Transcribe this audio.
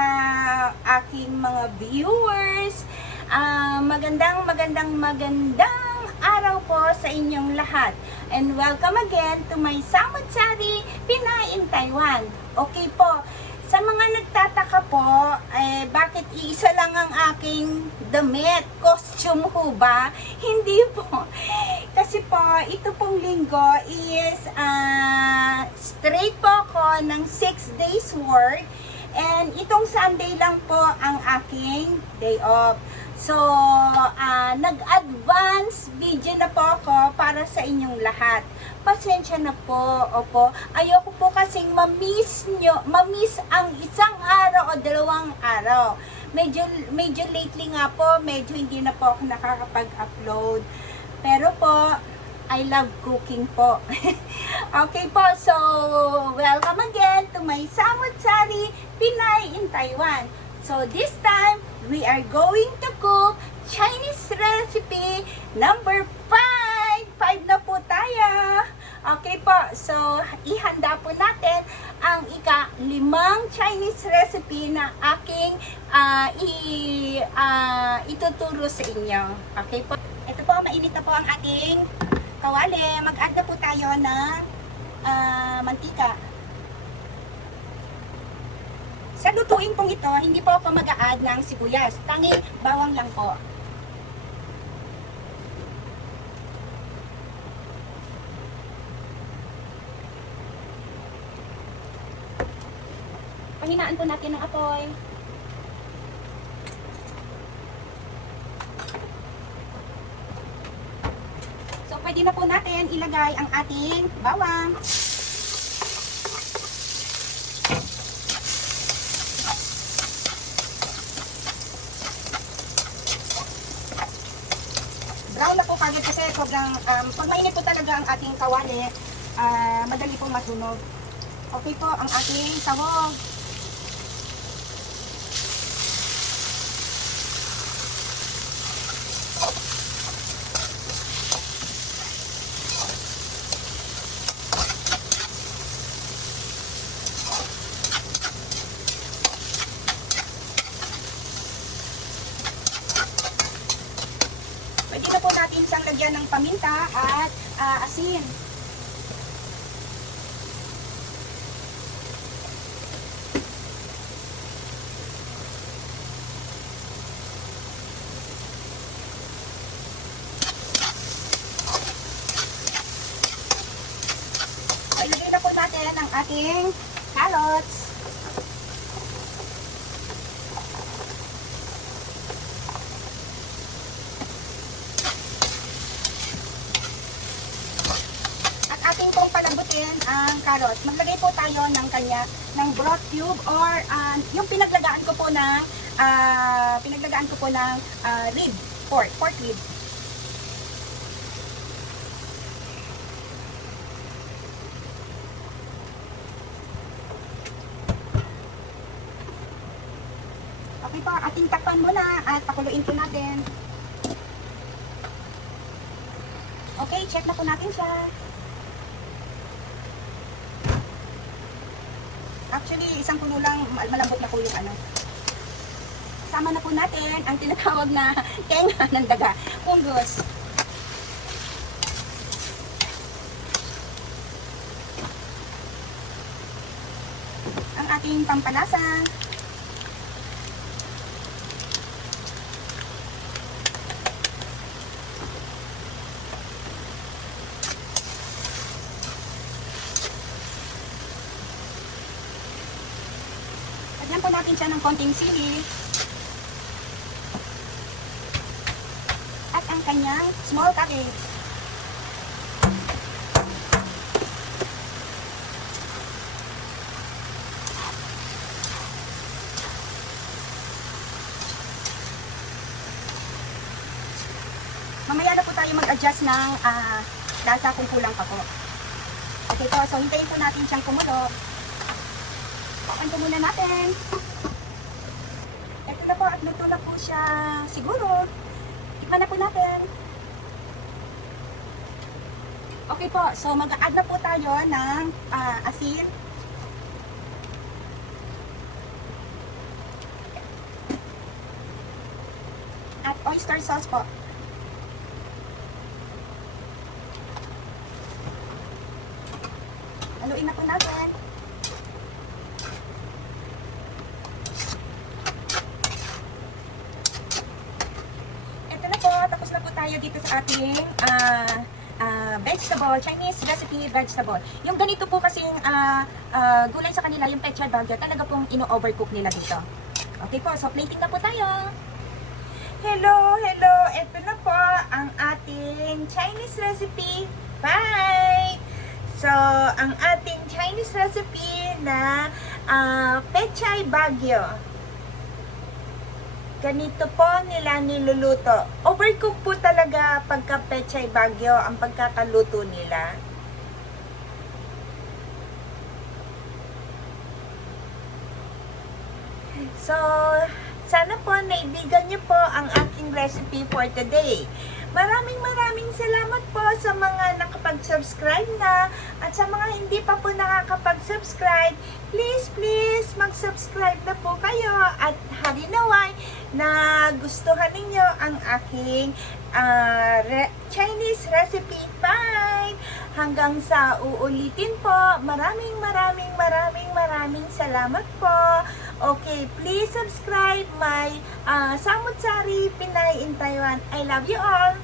mga aking mga viewers. Magandang araw po sa inyong lahat. And welcome again to my Samutsari Pinay in Taiwan. Okay po, sa mga nagtataka po, bakit iisa lang ang aking damit? Costume ho ba? Hindi po. Kasi po, ito pong linggo is straight po ako ng 6 days work. And itong Sunday lang po ang aking day off. So, nag-advance video na po ako para sa inyong lahat. Pasensya na po, opo. Ayoko po kasing mamiss ang isang araw o dalawang araw. Medyo lately nga po, medyo hindi na po ako nakakapag-upload. Pero po, I love cooking po. Okay po, so welcome again to my Samutsari Pinay in Taiwan. So this time, we are going to cook Chinese recipe number 5. 5 na po tayo. Okay po, so ihanda po natin ang ika-5 Chinese recipe na aking ituturo sa inyo. Okay po, ito po, mainit na po ang ating kawali. Mag-add na po tayo ng mantika. Sa lutuin pong ito, hindi po ako mag-a-add ng sibuyas. Tanging bawang lang po. Panghinaan po natin ng apoy. So, pwede na po natin ilagay ang ating bawang. Brown na po kagad kasi sobrang, pag mainit po talaga ang ating kawali, madali pong masunog. Okay po, ang ating sahog. Pwede na po natin siyang lagyan ng paminta at asin. Ilagay na po natin ang ating carrots. Ating pong palambutin ang carrots. Maglagay po tayo ng broth cube or yung pinaglagaan ko po ng rib, pork rib. Okay po, ating takpan muna at pakuluin po natin. Okay, check na po natin siya. Actually, isang kulo lang, malambot na po yung ano. Sama na po natin ang tinatawag na tenga ng daga, punggos. Ang ating pampalasa. Lagyan po natin siya ng konting sili. At ang kanyang small cabbage. Mamaya na po tayo mag-adjust ng lasa kung kulang pa po. Okay po, so hintayin po natin siyang kumulo. Pakan po muna natin. Ito na po at luto na po siya siguro. Tikman na po natin. Okay po, so mag-add na po tayo ng asin. at oyster sauce po. Haluin na po natin. Ito na po, tapos na po tayo dito sa ating vegetable, Chinese recipe vegetable. Yung ganito po kasing gulay sa kanila, yung pechay bagyo, talaga pong ino-overcook nila dito. Okay po, so plating na po tayo. Hello, hello! Ito na po ang ating Chinese recipe. Bye! So, ang ating Chinese recipe na pechay bagyo. Ganito po nila niluluto. Overcook po talaga pagka pechay bagyo ang pagkakaluto nila. So, sana po naibigan niyo po ang aking recipe for today. Maraming salamat po sa mga nakapag-subscribe na at sa mga hindi pa po nakakapag-subscribe, please mag-subscribe na po kayo at harinaway na gustuhan ninyo ang aking Chinese recipe. Bye! Hanggang sa uulitin po. Maraming salamat po. Okay, please subscribe my Samut Sari Pinay in Taiwan. I love you all.